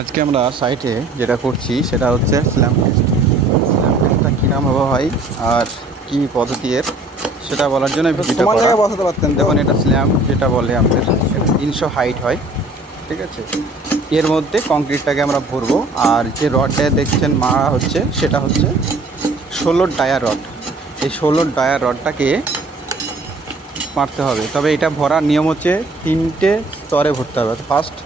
আজকে আমরা সাইটে যেটা করছি সেটা হচ্ছে স্ল্যাম টেস্ট। স্ল্যাম টেস্টটা কী নাম হবে হয় আর কি পদ্ধতি এর সেটা বলার জন্য ভিডিওটা সমান করা। জায়গায় বসাতে পারতেন তো। দেখুন, এটা স্ল্যাম যেটা বলে আমাদের 300 হাইট হয়, ঠিক আছে। এর মধ্যে কংক্রিটটাকে আমরা ভরবো, আর যে রডটা দেখছেন মারা হচ্ছে সেটা হচ্ছে 16 ডায়ার রড। এই 16 ডায়ার রডটাকে মারতে হবে। তবে এটা ভরার নিয়ম হচ্ছে 3টে স্তরে ভরতে হবে, ফার্স্ট,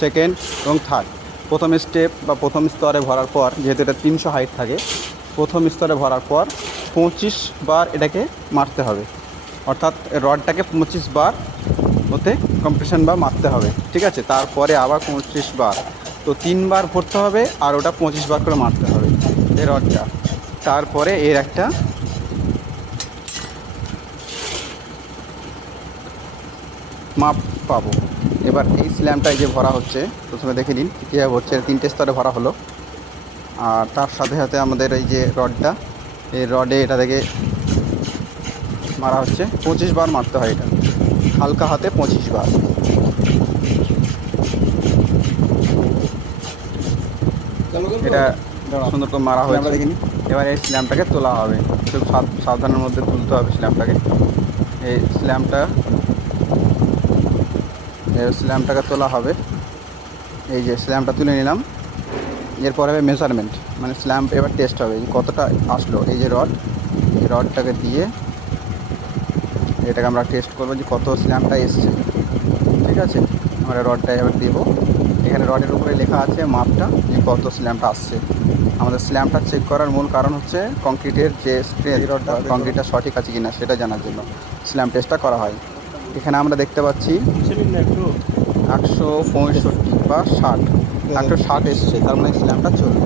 সেকেন্ড এবং থার্ড। প্রথম স্টেপ বা প্রথম স্তরে ভরার পর, যেহেতু এটা 300 হাইট থাকে, প্রথম স্তরে ভরার পর 25 বার এটাকে মারতে হবে। অর্থাৎ রডটাকে 25 বার ওতে কম্প্রেশন বা মারতে হবে, ঠিক আছে। তারপরে আবার 25 বার, তো 3বার ভরতে হবে আর ওটা 25 বার করে মারতে হবে এই রডটা। তারপরে এর একটা মাপ পাবো। এবার এই স্ল্যামটাই যে ভরা হচ্ছে, প্রথমে দেখে নিন কীভাবে হচ্ছে। 3টে স্তরে ভরা হলো, আর তার সাথে সাথে আমাদের এই যে রডটা, এই রডে এটা থেকে মারা হচ্ছে। 25 বার মারতে হয় এটা, হালকা হাতে 25 বার। এটা সুন্দর করে মারা হয়েছে। দেখিনি। এবার এই স্ল্যামটাকে তোলা হবে, খুব সাবধানের মধ্যে তুলতে হবে স্ল্যামটাকে। এই স্ল্যামটাকে তোলা হবে। এই যে স্ল্যামটা তুলে নিলাম। এরপর হবে মেজারমেন্ট, মানে স্ল্যাম এবার টেস্ট হবে যে কতটা আসলো। এই যে রড, এই রডটাকে দিয়ে এটাকে আমরা টেস্ট করবো যে কত স্ল্যামটা এসছে, ঠিক আছে। আমরা রডটা এবার দেবো। এখানে রডের উপরে লেখা আছে মাপটা, যে কত স্ল্যামটা আসছে। আমাদের স্ল্যামটা চেক করার মূল কারণ হচ্ছে কংক্রিটের যে স্ট্রেংথ, রডটা কংক্রিটটা সঠিক আছে কিনা সেটা জানার জন্য স্ল্যাম টেস্টটা করা হয়। এখানে আমরা দেখতে পাচ্ছি 165 বা 60, 160 এসছে, তার মানে স্ল্যামটা চলবে।